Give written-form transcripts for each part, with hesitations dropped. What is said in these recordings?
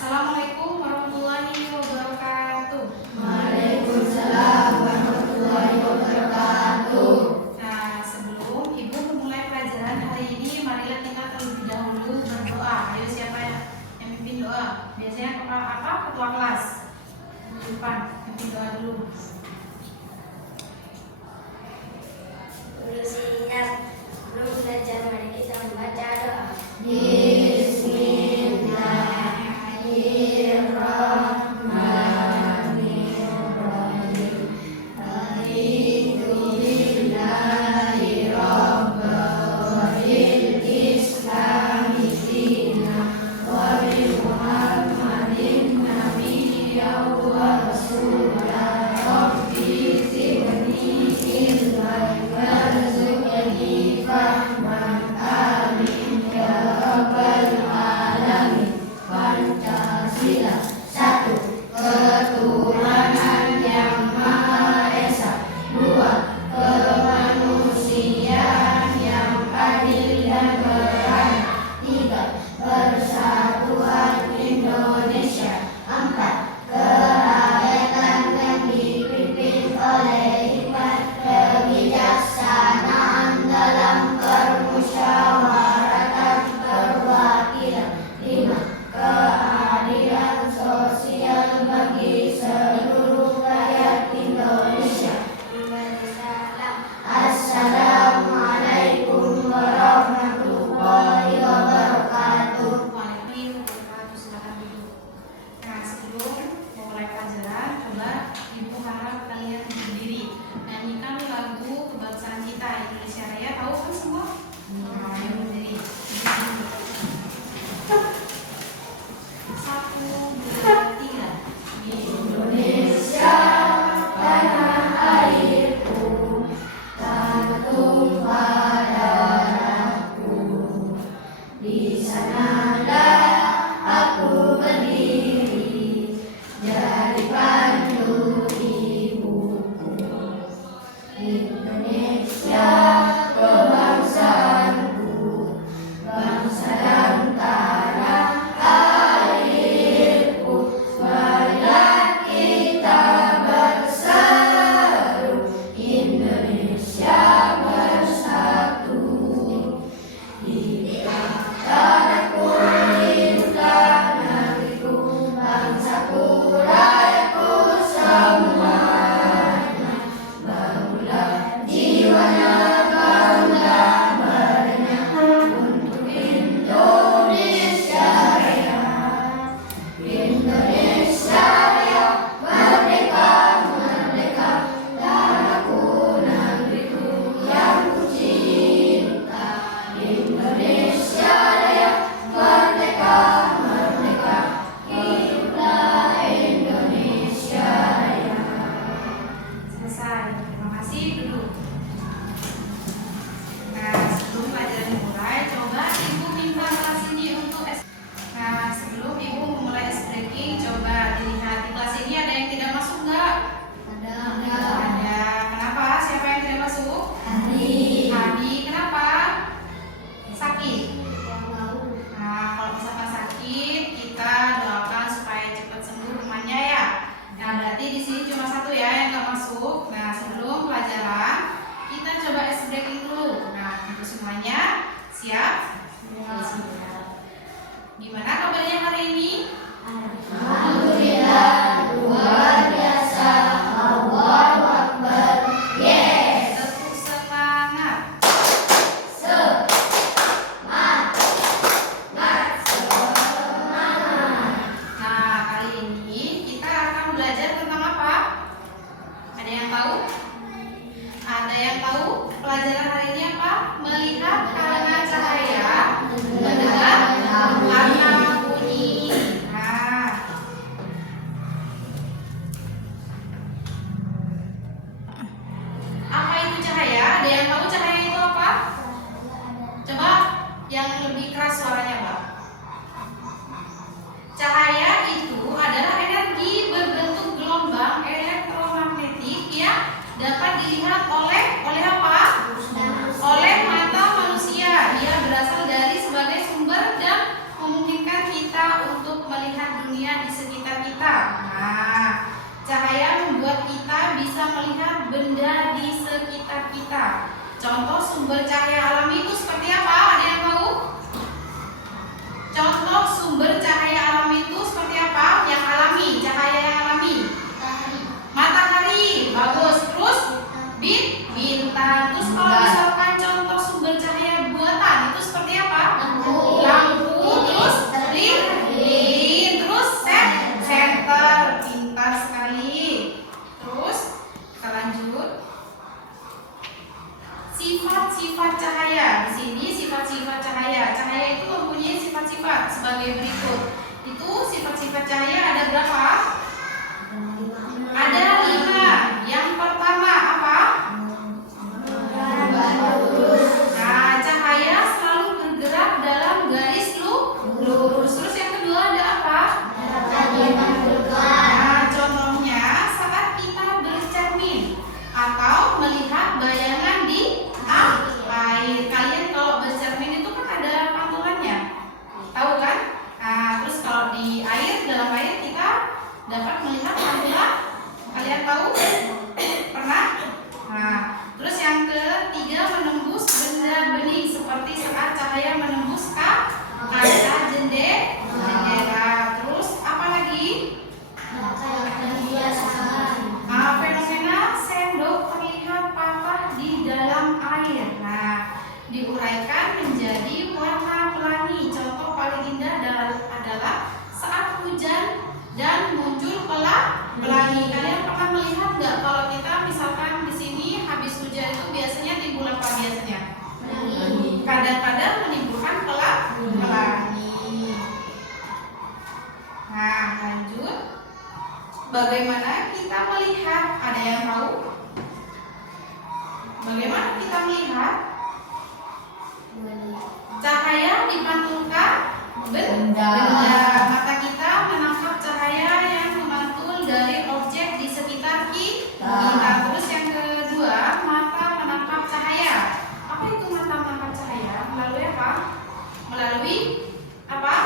Assalamualaikum warahmatullahi wabarakatuh. Waalaikumsalam warahmatullahi wabarakatuh. Nah, sebelum Ibu memulai pelajaran hari ini, marilah kita terlebih dahulu berdoa. Ayo, siapa yang mimpin doa? Biasanya ketua kelas di depan mimpin doa dulu. Dulu siap, belum belajar, mari kita membaca doa. Siap? Gimana kabarnya hari ini? sumber cahaya alami itu seperti apa? Ada yang tahu? Contoh sumber cahaya alami itu seperti apa? Yang alami, cahaya yang alami. Matahari, bagus. Terus bintang. Terus kalau misalkan contoh sumber cahaya buatan itu seperti apa? Lampu. Terus lilin. Terus senter. Pintar sekali. Terus kita lanjut. Sifat-sifat cahaya. Di sini sifat-sifat cahaya. Cahaya itu mempunyai sifat-sifat sebagai berikut. Itu sifat-sifat cahaya ada berapa? Ada 5. Yang pertama apa? Nah, cahaya selalu bergerak dalam garis lurus. Terus yang kedua ada apa? Nah, contohnya saat kita bercermin atau melihat bayangan di air. Kalian kalau bercermin itu kan ada pantulannya, tahu kan? Nah, terus kalau di air, dalam air kita dapat melihat pantulan. Kalian tahu? Pernah? Nah, terus yang ketiga menembus benda bening seperti saat cahaya menembus kaca jendela. Terus apa lagi? Fenomena sendok terlihat patah di dalam air. Nah, diuraikan menjadi warna pelangi. Contoh paling indah adalah saat hujan dan muncul pelangi. Kalian pernah melihat nggak kalau kita misalkan di sini habis hujan itu biasanya timbul apa biasanya? Kadang-kadang menimbulkan pelangi. Nah, lanjut. Bagaimana kita melihat? Ada yang tahu? Bagaimana kita melihat? Cahaya dipantulkan benda. Mata kita menangkap cahaya yang memantul dari objek di sekitar kita. Terus yang kedua, mata menangkap cahaya. Apa itu mata menangkap cahaya? Melalui apa? Melalui apa?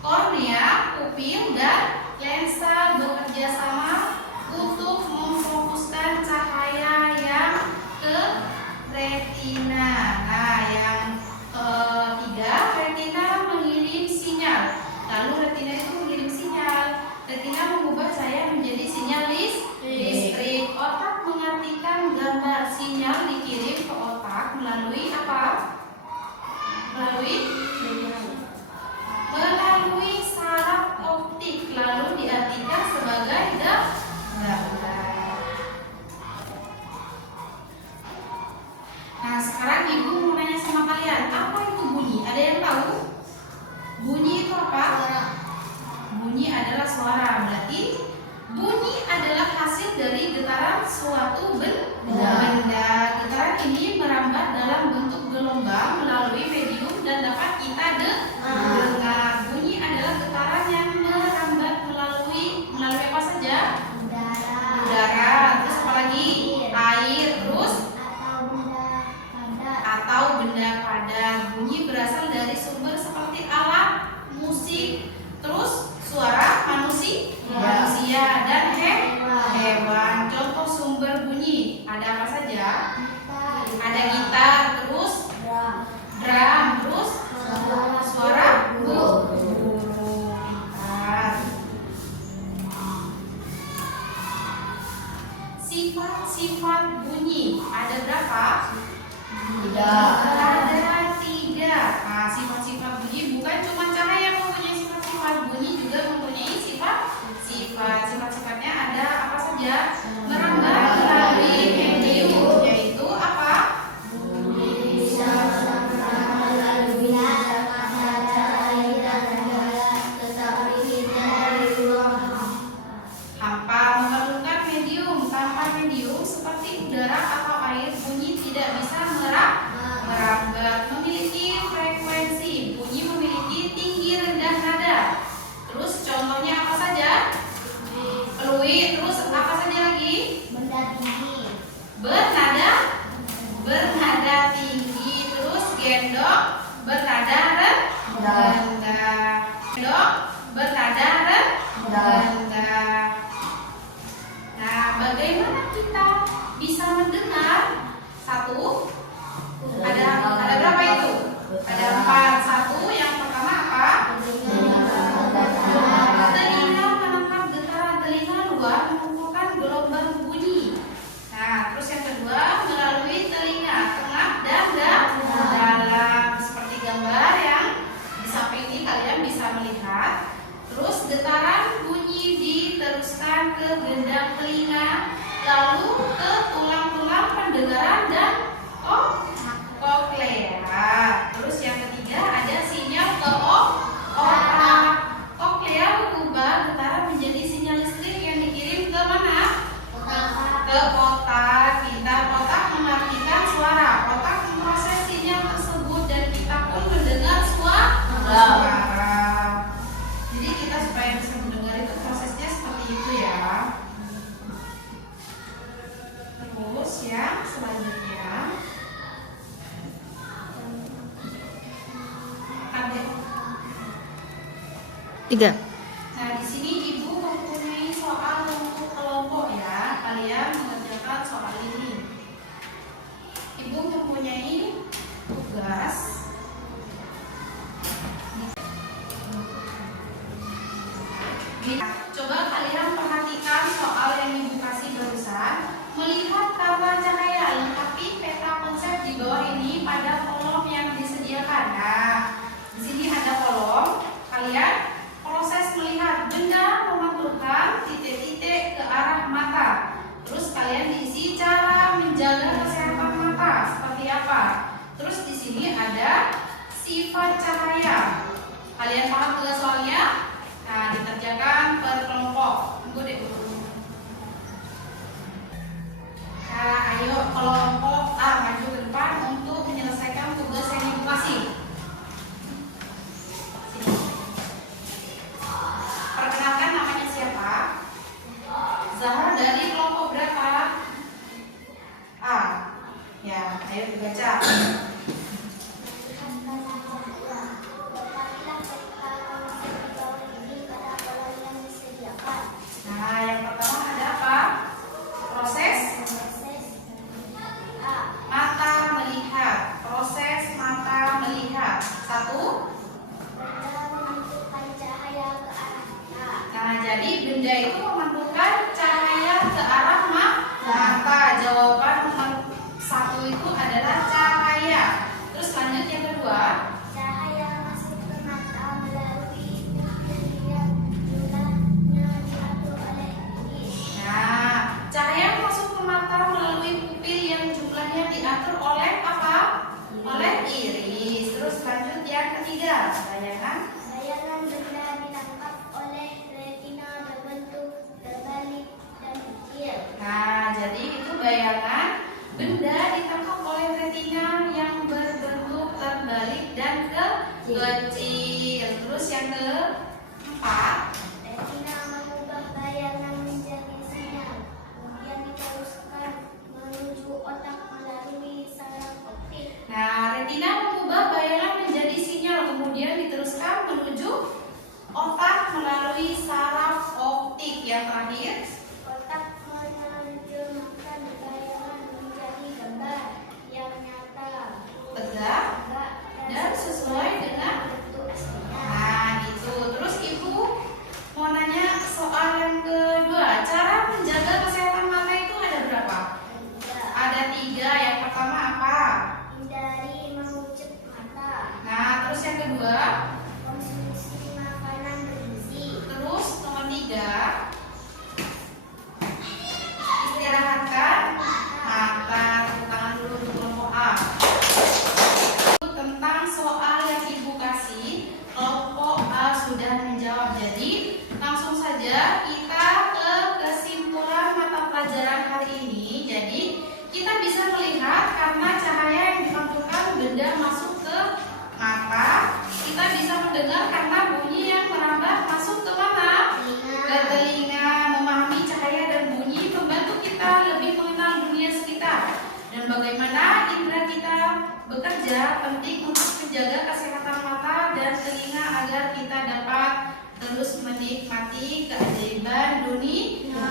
Kornea, pupil, dan lensa bekerja sama untuk memfokuskan cahaya yang ke retina. Nah, yang ketiga, retina mengirim sinyal. Lalu retina itu mengirim sinyal. Retina mengubah cahaya menjadi sinyal listrik. Otak mengartikan gambar. Sinyal dikirim ke otak melalui apa? Melalui saraf optik, lalu diartikan sebagai gambar. Nah, sekarang ibu mau nanya sama kalian, apa itu bunyi? Ada yang tahu? Bunyi itu apa? Bunyi adalah suara. Berarti bunyi adalah hasil dari getaran suatu benda. Getaran ini merambat dalam bentuk gelombang melalui medium dan dapat kita dengar. Bunyi adalah getaran yang merambat melalui apa saja? Udara. Terus apa lagi? Air. Terus atau benda padat. Bunyi berasal dari sumber seperti alat musik, terus suara manusia dan hewan. Contoh sumber bunyi ada apa saja? Ada gitar, terus drum, terus suara burung. Sifat-sifat bunyi ada berapa? Ada 3. Nah, sifat-sifat bunyi bukan cuma cahaya yang mempunyai sifat-sifat. Bunyi juga mempunyai sifat-sifat. Sifat-sifatnya ada apa saja? Merambat melalui medium, yaitu apa? Hampa memerlukan medium. Tanpa medium seperti udara atau air, bunyi tidak bisa merambat. Memiliki frekuensi. Bunyi memiliki tinggi rendah nada. Terus contohnya apa saja? Fluid. Terus apa saja lagi? Bernada tinggi. Terus gendong bernada rendah. Gendong bernada rendah. Nah, bagaimana kita bisa mendengar? 1, getaran bunyi diteruskan ke gendang telinga, lalu ke tulang-tulang pendengaran dan koklea. Terus yang ketiga ada sinyal ke otak. Koklea mengubah getaran menjadi sinyal listrik yang dikirim ke mana? Ke otak. Kita otak mengartikan suara. Otak memproses sinyal tersebut dan kita pun mendengar suara. Jadi kita supaya bisa mendengar itu prosesnya seperti itu ya. Terus yang selanjutnya ada 3. Nah, di sini Ibu mempunyai soal untuk kelompok ya. Kalian mengerjakan soal ini. Ibu mempunyai tugas. Coba kalian perhatikan soal yang Ibu kasih barusan. Melihat tata cahaya, lengkapi peta konsep di bawah ini pada kolom yang disediakan. Nah, di sini ada kolom. Kalian proses melihat benda memantulkan titik-titik ke arah mata. Terus kalian diisi cara menjaga kesehatan mata seperti apa. Terus di sini ada sifat cahaya. Kalian paham tugas soalnya? Nah, dikerjakan per kelompok. Tunggu deh. Nah, ayo kelompok A maju ke depan untuk menyelesaikan tugas yang Ibu kasih. Perkenalkan namanya siapa? Zahra dari kelompok berapa? A. Ya, ayo dibaca. Nah, yang pertama ada apa? Proses mata melihat. Proses mata melihat. 1. Nah, jadi benda itu memantulkan cahaya ke arah mata. Jawaban nomor 1 itu adalah cahaya. Terus lanjut yang kedua. Cahaya masuk ke mata melalui pupil yang jumlahnya diatur oleh iris. Nah, cahaya masuk ke mata melalui pupil yang jumlahnya diatur oleh apa? Oleh iris. Terus lanjut yang ketiga. Bayangan. Bayangan benda ditangkap oleh retina berbentuk terbalik dan kecil. Nah, jadi itu bayangan benda ditangkap oleh retina yang berbentuk terbalik dan kecil. Terus yang keempat. Retina mengubah bayangan menjadi sinyal, kemudian diteruskan menuju otak melalui saraf optik. Nah, retina mengubah bayangan menjadi sinyal, kemudian diteruskan menuju otak melalui saraf optik. Yang terakhir. Otak menerjemahkan bayangan menjadi gambar yang nyata, Tegak tegak, dan sesuai dengan. bentuk aslinya. Nah, itu. Terus Ibu mau nanya soal yang kedua. Cara menjaga kesehatan mata itu ada berapa? Ada 3. Yang pertama apa? Hindari mengucek mata, Nah, terus yang kedua. konsumsi makanan bergizi, Terus nomor 3. Istirahatkan mata. Tepuk tangan dulu untuk kelompok A. Tentang soal yang Ibu kasih, kelompok A sudah menjawab. Jadi langsung saja kita ke kesimpulan mata pelajaran hari ini. Jadi kita bisa melihat karena cahaya yang dimantulkan benda masuk ke mata. Kita bisa mendengar karena bunyi yang merambat masuk ke mana? Ke telinga. Memahami cahaya dan bunyi membantu kita lebih mengenal dunia sekitar. Dan bagaimana indera kita bekerja penting untuk menjaga kesehatan mata dan telinga agar kita dapat terus menikmati keajaiban dunia.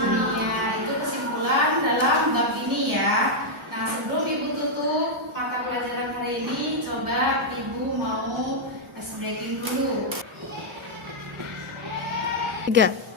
Itu kesimpulan dalam bab ini ya. Nah, sebelum Ibu tutup mata pelajaran hari ini, coba Ibu mau ice breaking dulu. 3.